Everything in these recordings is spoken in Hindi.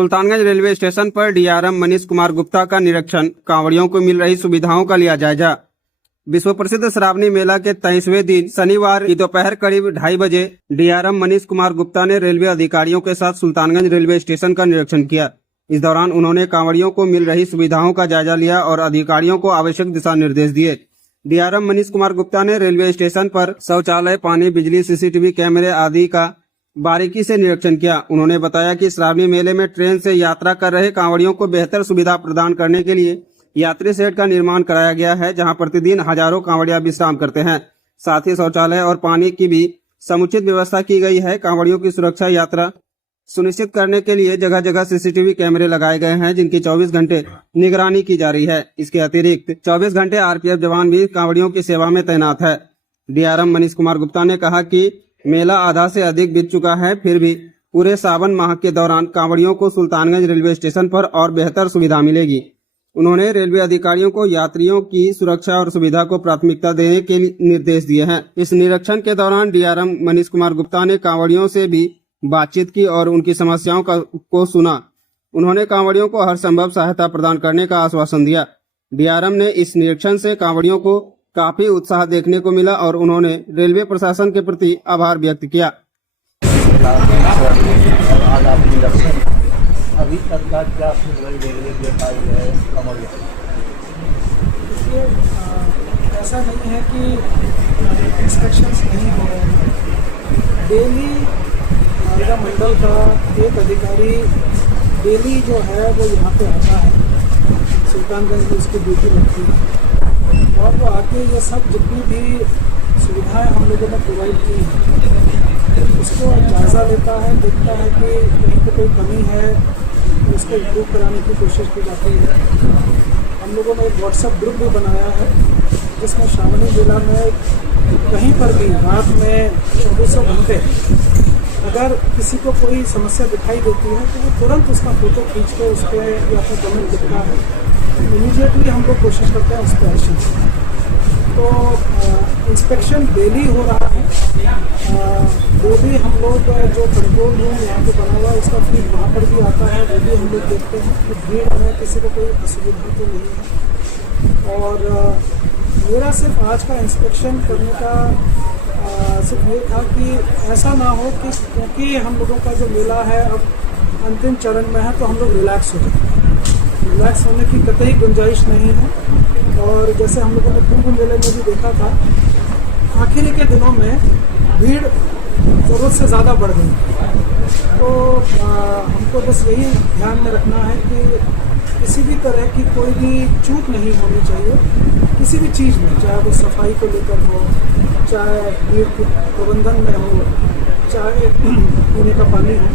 सुल्तानगंज रेलवे स्टेशन पर डीआरएम मनीष कुमार गुप्ता का निरीक्षण। कांवड़ियों को मिल रही सुविधाओं का लिया जायजा। विश्व प्रसिद्ध श्रावणी मेला के 23वें दिन शनिवार की दोपहर करीब 2:30 बजे डीआरएम मनीष कुमार गुप्ता ने रेलवे अधिकारियों के साथ सुल्तानगंज रेलवे स्टेशन का निरीक्षण किया। इस दौरान उन्होंने कांवड़ियों को मिल रही सुविधाओं का जायजा लिया और अधिकारियों को आवश्यक दिशा निर्देश दिए। डीआरएम मनीष कुमार गुप्ता ने रेलवे स्टेशन पर शौचालय, पानी, बिजली, सीसीटीवी कैमरे आदि का बारीकी से निरीक्षण किया। उन्होंने बताया कि श्रावणी मेले में ट्रेन से यात्रा कर रहे कांवड़ियों को बेहतर सुविधा प्रदान करने के लिए यात्री शेड का निर्माण कराया गया है, जहां प्रतिदिन हजारों कांवड़िया विश्राम करते हैं। साथ ही शौचालय और पानी की भी समुचित व्यवस्था की गई है। कांवड़ियों की सुरक्षा यात्रा सुनिश्चित करने के लिए जगह जगह सीसीटीवी कैमरे लगाए गए हैं, जिनकी 24 घंटे निगरानी की जा रही है। इसके अतिरिक्त 24 घंटे आरपीएफ जवान भी कांवड़ियों की सेवा में तैनात है। डीआरएम मनीष कुमार गुप्ता ने कहा कि मेला आधा से अधिक बीत चुका है, फिर भी पूरे सावन माह के दौरान कांवड़ियों को सुल्तानगंज रेलवे स्टेशन पर और बेहतर सुविधा मिलेगी। उन्होंने रेलवे अधिकारियों को यात्रियों की सुरक्षा और सुविधा को प्राथमिकता देने के निर्देश दिए हैं। इस निरीक्षण के दौरान डीआरएम मनीष कुमार गुप्ता ने कांवड़ियों से भी बातचीत की और उनकी समस्याओं को सुना। उन्होंने कांवड़ियों को हर संभव सहायता प्रदान करने का आश्वासन दिया। डीआरएम ने इस निरीक्षण से कांवड़ियों को काफी उत्साह देखने को मिला और उन्होंने रेलवे प्रशासन के प्रति आभार व्यक्त किया। अभी तक का क्या रेलवे दे पाई है कांवड़िया? ऐसा नहीं है कि इंस्पेक्शंस नहीं हो रहे हैं। डेली मालदा मंडल का एक अधिकारी डेली जो है वो यहाँ पे आता है, सुल्तानगंज में उसकी ड्यूटी लगती है और वो आके ये सब जितनी भी सुविधाएं हम लोगों ने प्रोवाइड की हैं उसको जायज़ा लेता है, देखता है कि कहीं पे कोई कमी है तो उसको इम्प्रूव कराने की कोशिश की जाती है। हम लोगों ने एक व्हाट्सएप ग्रुप भी बनाया है जिसमें श्रावणी मेला में कहीं पर भी रात में 24 घंटे अगर किसी को कोई समस्या दिखाई देती है तो वो तुरंत उसका फोटो खींच के उस पर या फिर कमेंट लिखता है, इमीडिएटली हम लोग कोशिश करते हैं उस पर एक्शन। तो इंस्पेक्शन डेली हो रहा है। डेली हम लोग जो कंट्रोल रूम यहाँ पे बना हुआ है उसका फीड वहाँ पर भी आता है, वो भी हम लोग देखते हैं कि भीड़ में किसी को कोई असुविधा तो नहीं है। और मेरा सिर्फ आज का इंस्पेक्शन करने का सिर्फ ये था कि ऐसा ना हो कि क्योंकि हम लोगों का जो मेला है अब अंतिम चरण में है तो हम लोग रिलैक्स हो जाए। रिलैक्स होने की कतई गुंजाइश नहीं है। और जैसे हम लोगों ने कुंभ मेले में भी देखा था, आखिरी के दिनों में भीड़ ज़रूरत से ज़्यादा बढ़ गई। तो हमको बस यही ध्यान में रखना है कि किसी भी तरह की कोई भी चूक नहीं होनी चाहिए किसी भी चीज़ में, चाहे वो सफाई को लेकर हो, चाहे भीड़ के प्रबंधन में हो, चाहे पीने का पानी हो।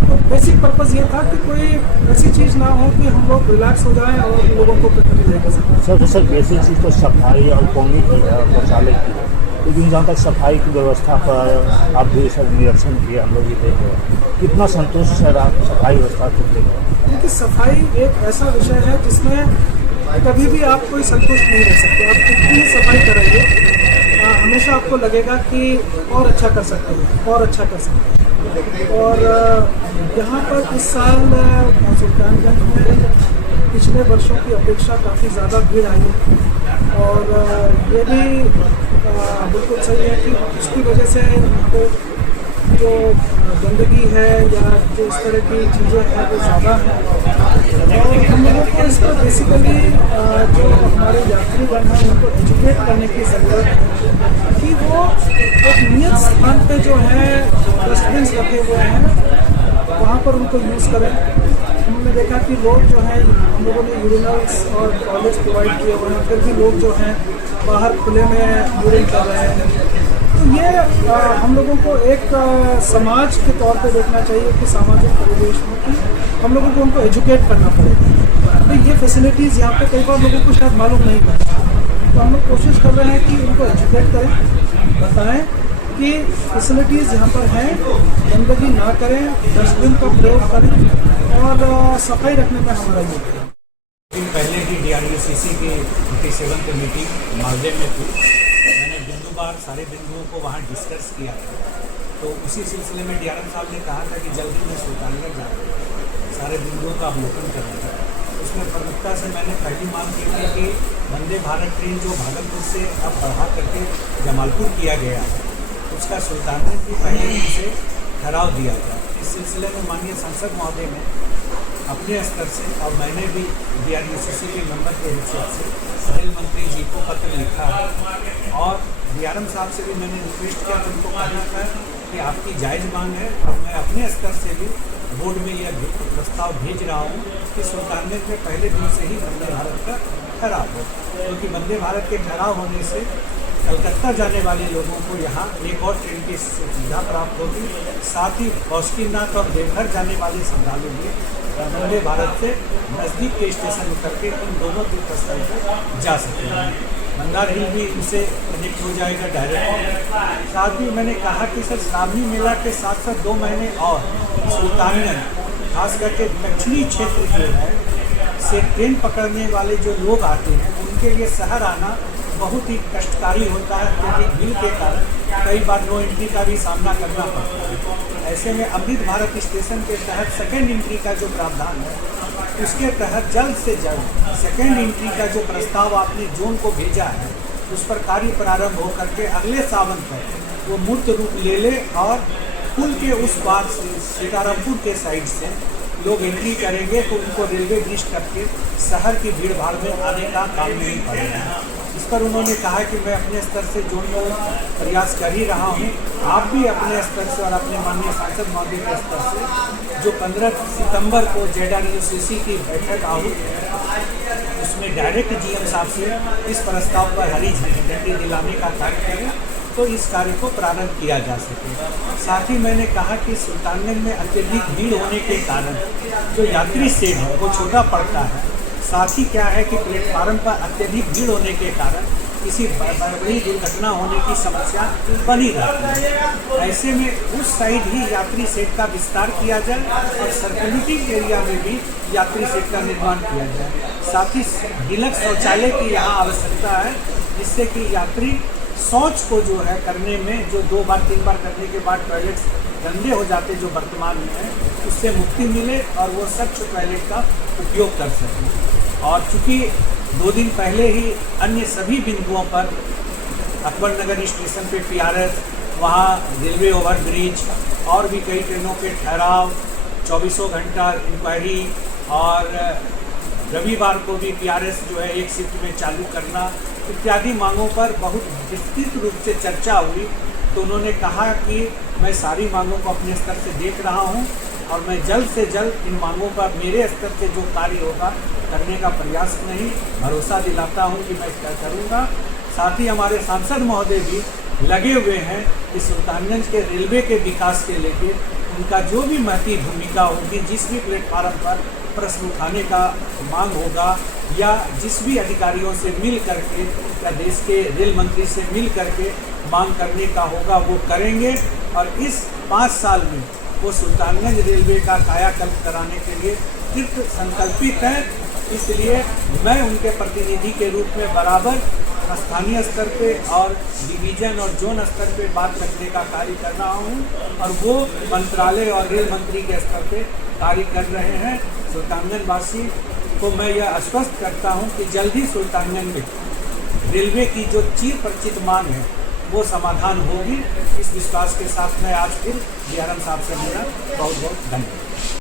तो बेसिक पर्पज़ ये था कि कोई ऐसी चीज़ ना हो कि हम लोग रिलैक्स हो जाएं और लोगों को तकलीफ दे सकें। सर बेसिक चीज़ तो सफाई और पानी की है, शौचालय की है, लेकिन जहाँ तक सफाई की व्यवस्था पर आप भी सब निरीक्षण किए, हम लोग ये देख रहे हैं, कितना संतुष्ट है आप सफाई व्यवस्था को लेकर? क्योंकि सफाई एक ऐसा विषय है जिसमें कभी भी आप कोई संतुष्ट नहीं रह सकते। आप कितनी सफाई करेंगे हमेशा आपको लगेगा कि और अच्छा कर सकते हैं, और अच्छा कर सकते हैं। और यहाँ पर इस साल सुल्तानगंज में पिछले वर्षों की अपेक्षा काफ़ी ज़्यादा भीड़ आई है और ये भी बिल्कुल सही है कि उसकी वजह से यहाँ पे जो गंदगी है या जो इस तरह की चीज़ें हैं वो ज़्यादा हैं। और हम लोगों को इस पर बेसिकली जो हमारे यात्रीगण हैं उनको एजुकेट करने की ज़रूरत है कि वो एक नियत स्थान पे जो है डस्टबिन रखे हुए हैं वहाँ पर उनको यूज़ करें। हमने देखा कि लोग जो हैं, हम लोगों ने यूरिनल्स और टॉयलेट्स प्रोवाइड किए हुए हैं, फिर भी लोग जो हैं बाहर खुले में यूरिन कर रहे हैं। तो ये हम लोगों को एक समाज के तौर पे देखना चाहिए कि सामाजिक परिवेश में कि हम लोगों को उनको एजुकेट करना पड़ेगा। तो ये फैसिलिटीज़ यहाँ पे कई बार लोगों को शायद मालूम नहीं पड़ता, तो हम लोग कोशिश कर रहे हैं कि उनको एजुकेट करें, बताएं कि फैसिलिटीज़ यहाँ पर हैं, गंदगी ना करें, डस्टबिन का प्रयोग करें और सफाई रखने में हमारा योगदान। दिन पहले की DRUCC की 57th मीटिंग मालदे में थी। मैंने बिंदुवार सारे बिंदुओं को वहाँ डिस्कस किया था। तो उसी सिलसिले में DRM साहब ने कहा था कि जल्दी में सुल्तानगंज जा रहे हैं। सारे बिंदुओं का अवलोकन करेंगे। उसमें प्रमुखता से मैंने पहली मांग की थी कि वंदे भारत ट्रेन जो भागलपुर से अब बढ़ा करके जमालपुर किया गया है, उसका सुल्तानगंज भी पहले दिन से ठहराव दिया गया। इस सिलसिले में माननीय सांसद महोदय ने अपने स्तर से और मैंने भी DRUCC के मेंबर के हैसियत से रेल मंत्री जी को पत्र लिखा है और DRM साहब से भी मैंने रिक्वेस्ट किया, उनको कहना था कि आपकी जायज़ मांग है और मैं अपने स्तर से भी बोर्ड में यह प्रस्ताव भेज रहा हूँ कि सुल्तानगंज में पहले दिन से ही वंदे भारत का ठहराव हो, क्योंकि वंदे भारत के ठहराव होने से कलकत्ता जाने वाले लोगों को यहाँ एक और ट्रेन की सुविधा प्राप्त होगी। साथ ही बासुकीनाथ और देवघर जाने वाले श्रद्धालु भी वंदे भारत से नज़दीक के स्टेशन उतर के इन दोनों तीर्थ स्थल पर जा सकेंगे। मंदार हिल भी इनसे कनेक्ट हो जाएगा डायरेक्ट। साथ ही मैंने कहा कि सर श्रावणी मेला के साथ साथ 2 महीने और सुल्तानगंज खास करके दक्षिणी क्षेत्र जो है से ट्रेन पकड़ने वाले जो लोग आते हैं उनके लिए शहर आना बहुत ही कष्टकारी होता है, क्योंकि भीड़ के कारण कई बार नो एंट्री का भी सामना करना पड़ता है। ऐसे में अमृत भारत स्टेशन के तहत सेकेंड एंट्री का जो प्रावधान है, उसके तहत जल्द से जल्द सेकेंड एंट्री का जो प्रस्ताव आपने जोन को भेजा है उस पर कार्य प्रारंभ हो करके अगले सावन तक वो मूर्त रूप ले ले और पुल के उस पार से सीतारामपुर के साइड से लोग एंट्री करेंगे तो उनको रेलवे ब्रिज करके शहर की भीड़ भाड़ में आने का काम नहीं पड़ेगा। इस पर उन्होंने कहा कि मैं अपने स्तर से जोन में प्रयास कर ही रहा हूँ, आप भी अपने स्तर से और अपने माननीय सांसद महोदय के स्तर से जो 15 सितंबर को ZRUCC की बैठक आहूत है उसमें डायरेक्ट GM साहब से इस प्रस्ताव पर हरी झंडी दिलाने का कार्य करें तो इस कार्य को प्रारंभ किया जा सके। साथ ही मैंने कहा कि सुल्तानगंज में अत्यधिक भीड़ होने के कारण जो यात्री सेट है वो छोटा पड़ता है। साथ ही क्या है कि प्लेटफार्म पर अत्यधिक भीड़ होने के कारण किसी बड़ी दुर्घटना होने की समस्या बनी रहती है। ऐसे में उस साइड ही यात्री सेट का विस्तार किया जाए और सर्कुलेटिंग एरिया में भी यात्री सेट का निर्माण किया जाए। साथ ही डिलक्स शौचालय की यहाँ आवश्यकता है, जिससे कि यात्री शौच को जो है करने में जो 2 बार 3 बार करने के बाद टॉयलेट्स गंदे हो जाते जो वर्तमान में है, उससे मुक्ति मिले और वो स्वच्छ टॉयलेट का उपयोग कर सकें। और चूँकि 2 दिन पहले ही अन्य सभी बिंदुओं पर अकबर नगर स्टेशन पे PRS, वहाँ रेलवे ओवरब्रिज और भी कई ट्रेनों के ठहराव, 24 घंटा इंक्वायरी और रविवार को भी PRS जो है एक शिफ्ट में चालू करना इत्यादि मांगों पर बहुत विस्तृत रूप से चर्चा हुई। तो उन्होंने कहा कि मैं सारी मांगों को अपने स्तर से देख रहा हूं और मैं जल्द से जल्द इन मांगों पर मेरे स्तर से जो कार्य होगा करने का प्रयास नहीं भरोसा दिलाता हूं कि मैं क्या करूंगा। साथ ही हमारे सांसद महोदय भी लगे हुए हैं कि सुल्तानगंज के रेलवे के विकास के लेके उनका जो भी महती भूमिका होगी, जिस भी प्लेटफार्म पर प्रश्न उठाने का मांग होगा या जिस भी अधिकारियों से मिल करके या देश के रेल मंत्री से मिल करके मांग करने का होगा वो करेंगे। और इस 5 साल में वो सुल्तानगंज रेलवे का कायाकल्प कराने के लिए कृत संकल्पित है। इसलिए मैं उनके प्रतिनिधि के रूप में बराबर स्थानीय स्तर पे और डिवीजन और जोन स्तर पे बात रखने का कार्य कर रहा हूँ और वो मंत्रालय और रेल मंत्री के स्तर पे कार्य कर रहे हैं। सुल्तानगंज वासी को मैं यह आश्वस्त करता हूँ कि जल्द ही सुल्तानगंज में रेलवे की जो चिर परिचित मांग है वो समाधान होगी। इस विश्वास के साथ मैं आज फिर DRM साहब से मेरा बहुत बहुत धन्यवाद।